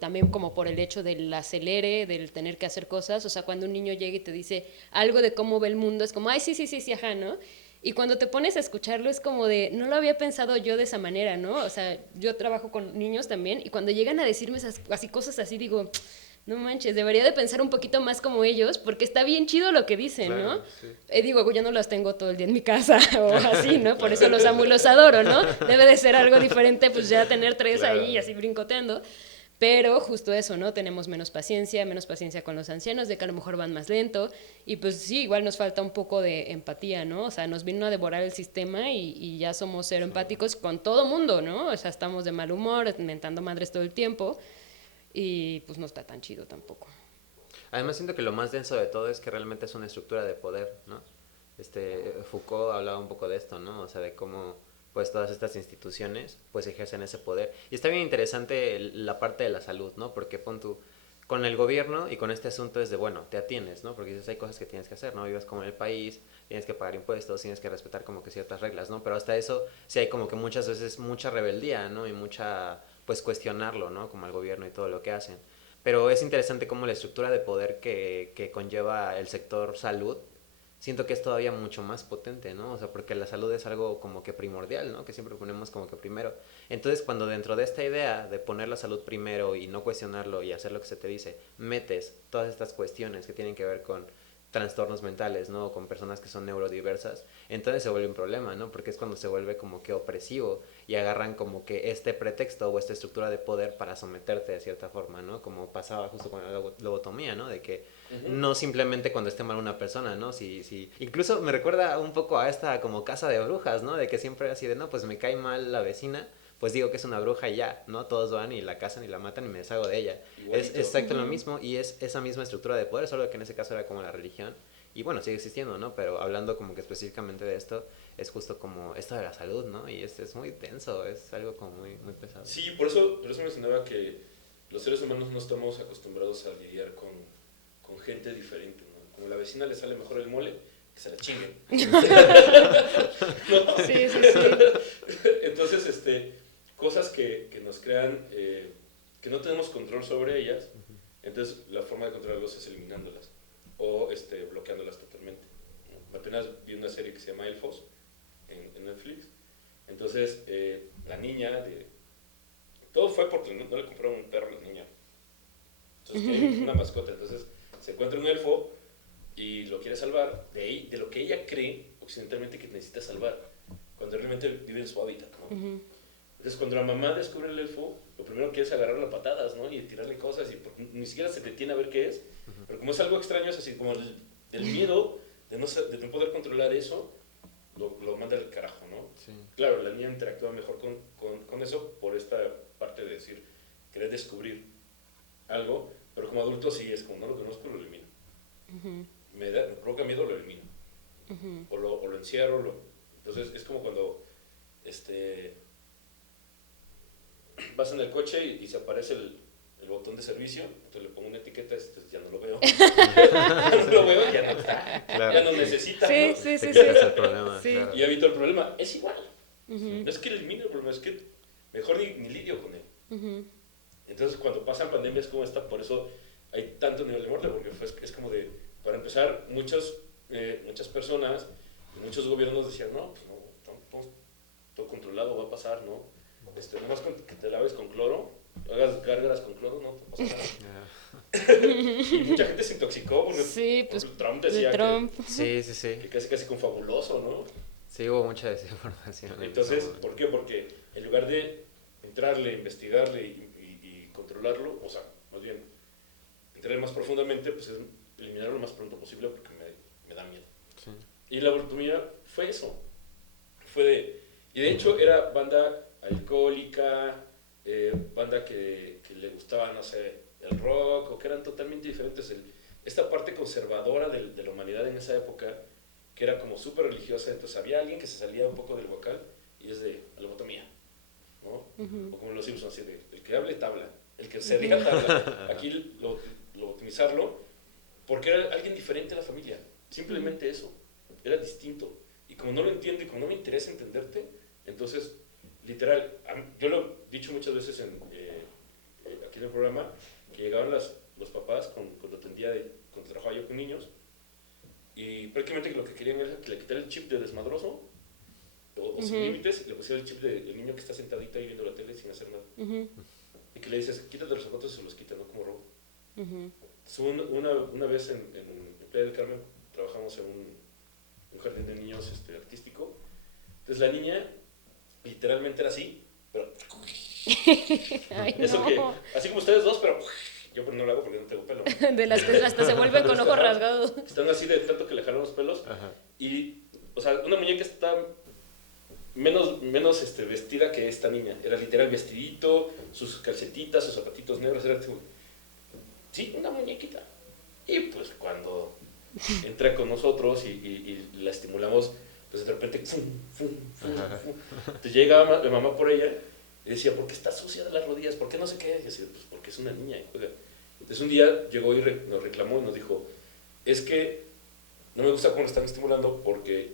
también como por el hecho del acelere, del tener que hacer cosas, o sea, cuando un niño llega y te dice algo de cómo ve el mundo, es como, ay, sí, sí, sí, sí, ajá, ¿no? Y cuando te pones a escucharlo es como de, no lo había pensado yo de esa manera, ¿no? O sea, yo trabajo con niños también y cuando llegan a decirme esas así cosas así, digo, no manches, debería de pensar un poquito más como ellos porque está bien chido lo que dicen, Claro, ¿no? sí. Digo, yo no los tengo todo el día en mi casa o así, ¿no? Por eso los amo y los adoro, ¿no? Debe de ser algo diferente, pues ya tener tres Claro. ahí así brincoteando. Pero justo eso, ¿no? Tenemos menos paciencia con los ancianos, de que a lo mejor van más lento. Y pues sí, igual nos falta un poco de empatía, ¿no? O sea, nos vino a devorar el sistema y ya somos cero empáticos con todo mundo, ¿no? O sea, estamos de mal humor, mentando madres todo el tiempo. Y pues no está tan chido tampoco. Además siento que lo más denso de todo es que realmente es una estructura de poder, ¿no? Foucault hablaba un poco de esto, ¿no? O sea, de cómo pues todas estas instituciones pues ejercen ese poder. Y está bien interesante la parte de la salud, ¿no? Porque pon tú, con el gobierno y con este asunto es de, bueno, te atienes, ¿no? Porque dices, hay cosas que tienes que hacer, ¿no? Vives como en el país, tienes que pagar impuestos, tienes que respetar como que ciertas reglas, ¿no? Pero hasta eso sí hay como que muchas veces mucha rebeldía, ¿no? Y mucha, pues cuestionarlo, ¿no? Como al gobierno y todo lo que hacen. Pero es interesante cómo la estructura de poder que conlleva el sector salud, siento que es todavía mucho más potente, ¿no? O sea, porque la salud es algo como que primordial, ¿no? Que siempre ponemos como que primero. Entonces, cuando dentro de esta idea de poner la salud primero y no cuestionarlo y hacer lo que se te dice, metes todas estas cuestiones que tienen que ver con trastornos mentales, ¿no? O con personas que son neurodiversas, entonces se vuelve un problema, ¿no? Porque es cuando se vuelve como que opresivo y agarran como que este pretexto o esta estructura de poder para someterte de cierta forma, ¿no? Como pasaba justo con la lobotomía, ¿no? De que no simplemente cuando esté mal una persona, ¿no? Si, incluso me recuerda un poco a esta como casa de brujas, ¿no? De que siempre así de, no, pues me cae mal la vecina, pues digo que es una bruja y ya, ¿no? Todos van y la cazan y la matan y me deshago de ella. Igualito. Es exacto lo mismo y es esa misma estructura de poder, solo que en ese caso era como la religión. Y bueno, sigue existiendo, ¿no? Pero hablando como que específicamente de esto, es justo como esto de la salud, ¿no? Y es muy tenso, es algo como muy, muy pesado. Sí, por eso mencionaba que los seres humanos no estamos acostumbrados a lidiar con gente diferente, ¿no? Como a la vecina le sale mejor el mole, que se la chinguen. Sí, sí, sí. Entonces, cosas que nos crean, que no tenemos control sobre ellas, entonces la forma de controlarlos es eliminándolas o bloqueándolas totalmente. ¿No? Apenas vi una serie que se llama Elfos en Netflix. Entonces, la niña, todo fue porque no le compraron un perro a la niña. Entonces, tiene una mascota. Entonces, se encuentra un elfo y lo quiere salvar de lo que ella cree occidentalmente que necesita salvar, cuando realmente vive en su hábitat, ¿no? Entonces, cuando la mamá descubre el elfo, lo primero que es agarrarle a patadas, ¿no? Y tirarle cosas, y ni siquiera se detiene a ver qué es. Pero como es algo extraño, es así como el miedo de no poder controlar eso, lo manda al carajo, ¿no? Sí. Claro, la niña interactúa mejor con eso por esta parte de decir, querer descubrir algo, pero como adulto sí es como, no lo conozco, lo elimino. Me provoca miedo, lo elimino. O lo encierro, entonces es como cuando vas en el coche y se aparece el botón de servicio, entonces le pongo una etiqueta, ya no lo veo. Ya no lo veo, ya no está, Claro, ya no sí. necesita, Sí, ¿no? sí, sí, Te sí. quitas el problema, Sí. claro. Y evito el problema, es igual. No es que elimine el problema, es que mejor ni lidio con él. Entonces, cuando pasan pandemias como esta, por eso hay tanto nivel de muerte, porque es como de, para empezar, muchas personas, muchos gobiernos decían, no, pues no, todo controlado va a pasar, ¿no? Nomás que te laves con cloro, hagas gárgaras con cloro, no te pasa nada. Y mucha gente se intoxicó porque Sí, pues, Trump de decía Trump. Sí, sí, sí. que casi con fabuloso, ¿no? Sí, hubo mucha desinformación. en Entonces, ese momento. ¿por qué? Porque en lugar de entrarle, investigarle y controlarlo, o sea, más bien, entrar más profundamente, pues es eliminarlo lo más pronto posible porque me da miedo. Sí. Y la lobotomía fue eso. Y de hecho era banda alcohólica, banda que le gustaba, no sé, el rock, o que eran totalmente diferentes. Esta parte conservadora de la humanidad en esa época, que era como súper religiosa, entonces había alguien que se salía un poco del huacal y es de la lobotomía, ¿no? O como los Simpsons, así de, el que hable tabla, el que se diga tabla. Aquí lobotomizarlo, porque era alguien diferente a la familia, simplemente eso, era distinto. Y como no lo entiendo y como no me interesa entenderte, entonces, literal, yo lo he dicho muchas veces aquí en el programa, que llegaban los papás cuando trabajaba yo con niños, y prácticamente lo que querían era que le quitara el chip de desmadroso, o sin límites, le pusiera el chip del niño que está sentadito ahí viendo la tele sin hacer nada. Y que le dices, quítate los zapatos y se los quita, ¿no? Como robo. Una vez en Playa del Carmen trabajamos en un jardín de niños artístico. Entonces la niña literalmente era así, pero Ay, eso no. que, así como ustedes dos, pero yo no lo hago porque no tengo pelo. De las que hasta se vuelven con ojos rasgados. Están así de tanto que le jalan los pelos. Ajá. Y, o sea, una muñeca está menos vestida que esta niña. Era literal vestidito, sus calcetitas, sus zapatitos negros. Era así, sí, una muñequita. Y pues cuando entra con nosotros y la estimulamos, pues de repente, ¡fum, fum, fum, fum! Entonces llega la mamá por ella y decía, ¿por qué está sucia de las rodillas? ¿Por qué no sé qué? Y decía, pues porque es una niña. Y juega. Entonces un día llegó y nos reclamó y nos dijo, es que no me gusta cómo la están estimulando porque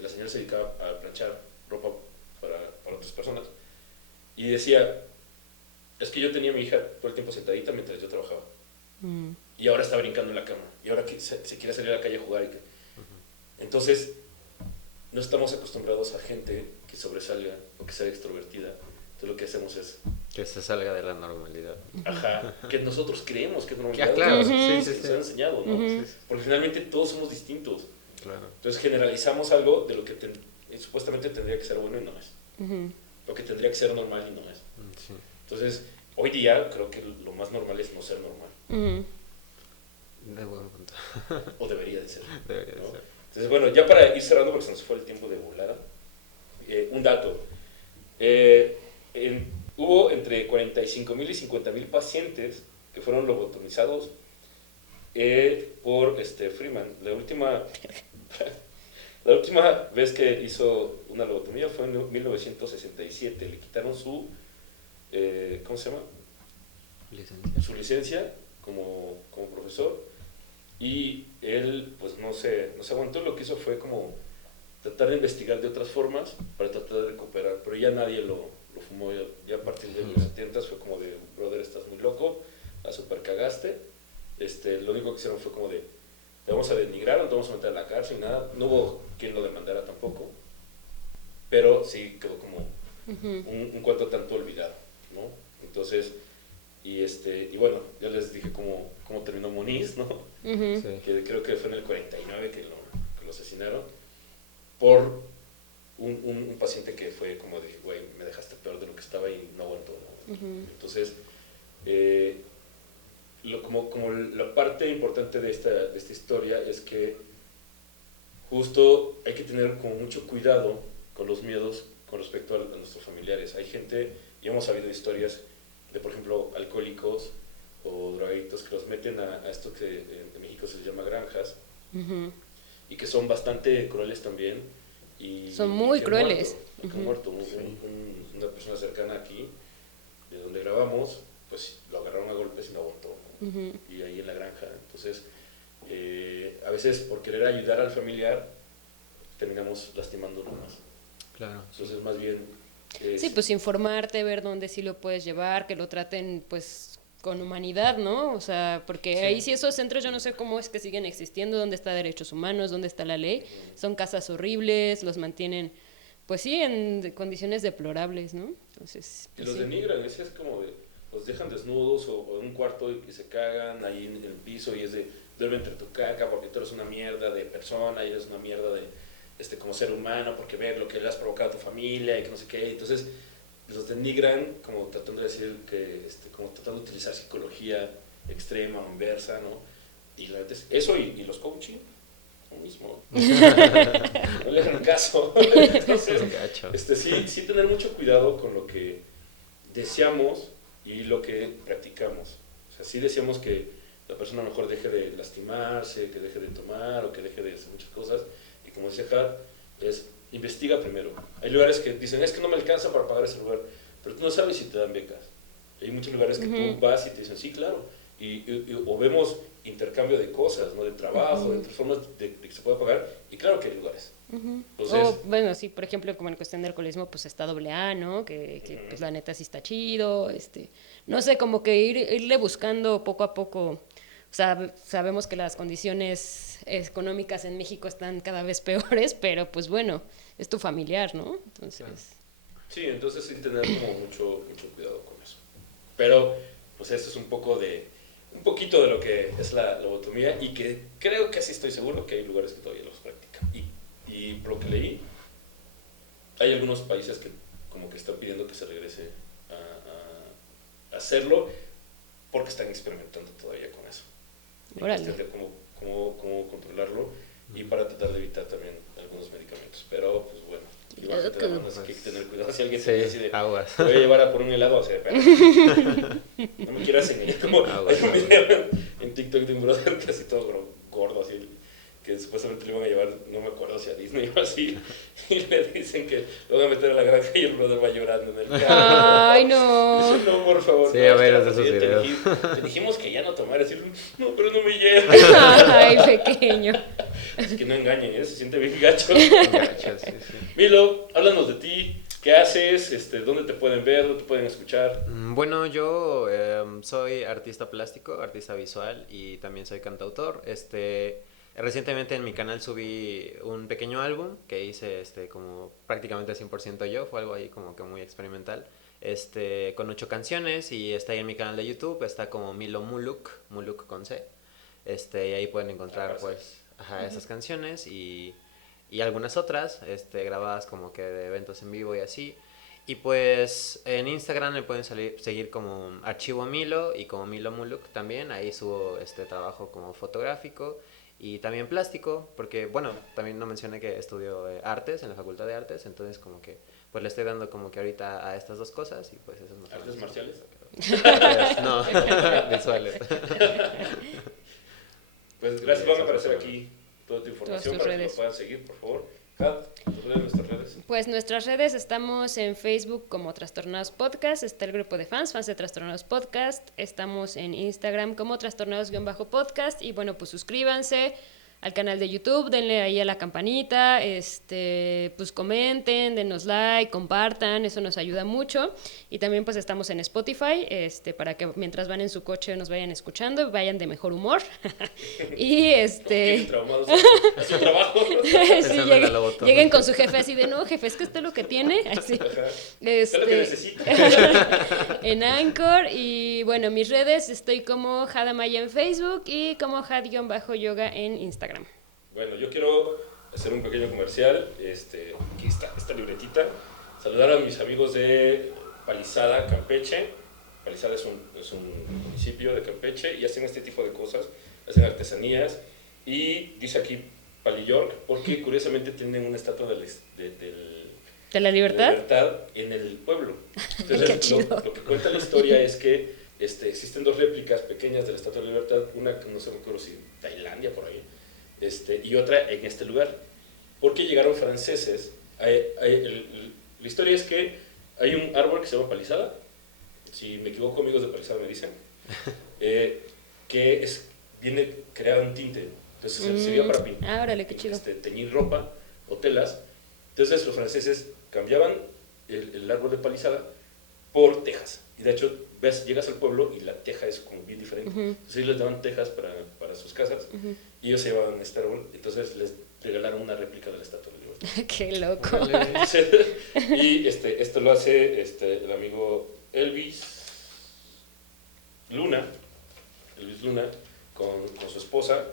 la señora se dedicaba a planchar ropa para otras personas. Y decía, es que yo tenía a mi hija todo el tiempo sentadita mientras yo trabajaba. Y ahora está brincando en la cama. Y ahora que se quiere salir a la calle a jugar. Entonces, no estamos acostumbrados a gente que sobresalga o que sea extrovertida. Entonces lo que hacemos es... Que se salga de la normalidad. Ajá, que nosotros creemos que es normalidad. Ya, claro, que sí, sí, nos sí. han enseñado, ¿no? Sí, sí. Porque finalmente todos somos distintos. Claro. Entonces generalizamos algo de lo que supuestamente tendría que ser bueno y no es. Lo que tendría que ser normal y no es. Sí. Entonces, hoy día creo que lo más normal es no ser normal. De buen punto. O debería de ser. Debería de ¿no? ser. Entonces, bueno, ya para ir cerrando, porque se nos fue el tiempo de volada, un dato. Hubo entre 45,000 y 50,000 pacientes que fueron lobotomizados por Freeman. La última vez que hizo una lobotomía fue en 1967. Le quitaron su, ¿cómo se llama? Licencia. Su licencia como profesor y él pues no se aguantó, lo que hizo fue como tratar de investigar de otras formas para tratar de recuperar, pero ya nadie lo fumó, ya a partir de los 70 fue como de, brother, estás muy loco, la super cagaste, lo único que hicieron fue como de, te vamos a denigrar, no te vamos a meter a la cárcel, nada, no hubo quien lo demandara tampoco, pero sí quedó como un cuento tanto olvidado, ¿no? Entonces, y bueno, ya les dije cómo terminó Muniz, ¿no? Ujú. Sí. Que creo que fue en el 49 que lo asesinaron, por un paciente que fue como de, güey, me dejaste peor de lo que estaba y no aguantó, ¿no? Ujú. Entonces, como la parte importante de esta historia es que justo hay que tener como mucho cuidado con los miedos con respecto a nuestros familiares. Hay gente, y hemos sabido historias de, por ejemplo, alcohólicos o drogadictos que los meten a esto que en México se les llama granjas, Ujú. y que son bastante crueles también. Son muy que han crueles. muerto, que han muerto. Una persona cercana aquí, de donde grabamos, pues lo agarraron a golpes y no aguantó, ¿no? Ujú. Y ahí en la granja. Entonces, a veces por querer ayudar al familiar, terminamos lastimándolo más. Claro. Entonces, más bien... Sí, pues informarte, ver dónde sí lo puedes llevar, que lo traten pues con humanidad, ¿no? O sea, porque Sí. ahí sí esos centros yo no sé cómo es que siguen existiendo, dónde está derechos humanos, dónde está la ley. Son casas horribles, los mantienen pues sí en condiciones deplorables, ¿no? Entonces, Y pues, los sí. denigran, es como de, los dejan desnudos o en un cuarto y se cagan ahí en el piso y es de, duerme entre tu caca porque tú eres una mierda de persona y eres una mierda de, como ser humano, porque ver lo que le has provocado a tu familia y que no sé qué. Entonces los denigran como tratando de decir que, como tratando de utilizar psicología extrema o inversa, ¿no? Y la verdad es eso y los coaching, lo mismo. No le hagan caso. Entonces, Gacho. sí tener mucho cuidado con lo que deseamos y lo que practicamos. O sea, sí deseamos que la persona mejor deje de lastimarse, que deje de tomar o que deje de hacer muchas cosas. Y como dice Har, investiga primero. Hay lugares que dicen, es que no me alcanza para pagar ese lugar, pero tú no sabes si te dan becas. Hay muchos lugares que tú vas y te dicen, sí, claro. O vemos intercambio de cosas, ¿no? De trabajo, de otras formas de que se pueda pagar. Y claro que hay lugares. Entonces, O, bueno, sí, por ejemplo, como en cuestión de alcoholismo, pues está AA, ¿no? Que pues la neta sí está chido, no sé, como que irle buscando poco a poco. O sea, sabemos que las condiciones económicas en México están cada vez peores, pero pues bueno, es tu familiar, ¿no? Entonces... sí, entonces sí tener como mucho cuidado con eso. Pero, pues eso es un poquito de lo que es la lobotomía y que creo que sí estoy seguro que hay lugares que todavía los practican. Y por lo que leí, hay algunos países que como que están pidiendo que se regrese a hacerlo porque están experimentando todavía con eso. Órale. De cómo controlarlo y para tratar de evitar también algunos medicamentos. Pero, pues bueno, y bájate la mano, así que hay que tener cuidado. Si alguien te dice, aguas. te voy a llevar a por un helado, o sea, pero, no me quieras engañar. Como Aguas, hay un video en TikTok de un brother casi todo gordo, así, que supuestamente le iban a llevar, no me acuerdo si a Disney o así, y le dicen que lo van a meter a la granja y el brother va llorando en el carro. ¡Ay, no! Eso no, por favor. Sí, no, a ver, es de esos que videos. te dijimos que ya no tomar, decir, no, pero no me lleva. ¡Ay, pequeño! Así que no engañen, se siente bien gacho. Gacho, sí, sí. Milo, háblanos de ti, ¿qué haces? ¿Dónde te pueden ver? ¿Dónde te pueden escuchar? Bueno, yo soy artista plástico, artista visual y también soy cantautor. Recientemente en mi canal subí un pequeño álbum que hice como prácticamente 100% yo, fue algo ahí como que muy experimental. Con 8 canciones y está ahí en mi canal de YouTube, está como Milo Muluk, Muluk con C. Y ahí pueden encontrar pues esas canciones y algunas otras, grabadas como que de eventos en vivo y así. Y pues en Instagram me pueden seguir como Archivo Milo y como Milo Muluk también, ahí subo trabajo como fotográfico y también plástico, porque bueno, también no mencioné que estudio artes en la Facultad de Artes, entonces como que pues le estoy dando como que ahorita a estas dos cosas y pues eso es más o ¿Artes menos. marciales? Pues, no, visuales. Pues gracias, Sí, van a eso aparecer fue aquí toda tu información Todas tus para que redes. lo puedan seguir, por favor. Kat, nuestras redes. Pues nuestras redes estamos en Facebook como Trastornados Podcast, está el grupo de fans de Trastornados Podcast, estamos en Instagram como Trastornados-podcast y bueno, pues suscríbanse al canal de YouTube, denle ahí a la campanita, pues comenten, denos like, compartan, eso nos ayuda mucho. Y también pues estamos en Spotify, para que mientras van en su coche nos vayan escuchando, vayan de mejor humor. Y Traumados a su trabajo. sí, lleguen con su jefe así de, no, jefe, es que esto es lo que tiene. Así. Es lo que necesita. En Anchor. Y bueno, mis redes, estoy como Hadamaya en Facebook y como Had-yoga en Instagram. Bueno, yo quiero hacer un pequeño comercial. Aquí está esta libretita. Saludar a mis amigos de Palizada, Campeche. Palizada es un municipio de Campeche y hacen este tipo de cosas, hacen artesanías. Y dice aquí Pali York porque curiosamente tienen una estatua ¿De la libertad? de libertad en el pueblo. Entonces, lo que cuenta la historia es que existen dos réplicas pequeñas de la Estatua de la Libertad, una que no sé, me acuerdo si Tailandia por ahí, y otra en este lugar. Porque llegaron franceses. La historia es que hay un árbol que se llama Palizada, si me equivoco amigos de Palizada me dicen, que viene creado un tinte, entonces se servía para órale, qué chido. teñir ropa o telas. Entonces los franceses cambiaban el árbol de Palizada por tejas. Y de hecho, llegas al pueblo y la teja es como bien diferente. Entonces ellos les daban tejas para sus casas y ellos se llevaban este árbol. Entonces les regalaron una réplica de la Estatua de la Libertad. ¡Qué loco! Y esto lo hace el amigo Elvis Luna con su esposa.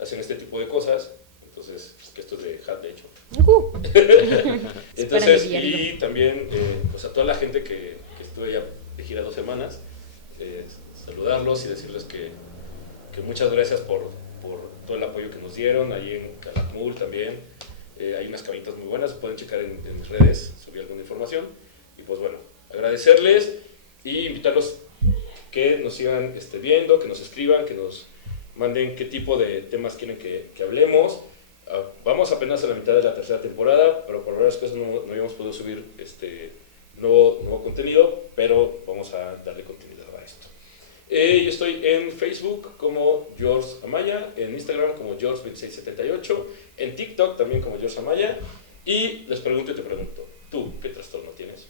Hacen este tipo de cosas. Entonces, esto es de Hat, de hecho. Entonces, y también pues a toda la gente que estuve ya de gira 2 semanas, saludarlos y decirles que muchas gracias por todo el apoyo que nos dieron. Ahí en Calakmul también hay unas cabañitas muy buenas, pueden checar en mis redes, subí alguna información. Y pues bueno, agradecerles y invitarlos que nos sigan viendo, que nos escriban, que nos manden qué tipo de temas quieren que hablemos. Vamos apenas a la mitad de la 3ª temporada, pero por varias cosas no habíamos podido subir nuevo contenido, pero vamos a darle continuidad a esto. Yo estoy en Facebook como George Amaya, en Instagram como George2678, en TikTok también como George Amaya, y les pregunto y te pregunto, ¿tú qué trastorno tienes?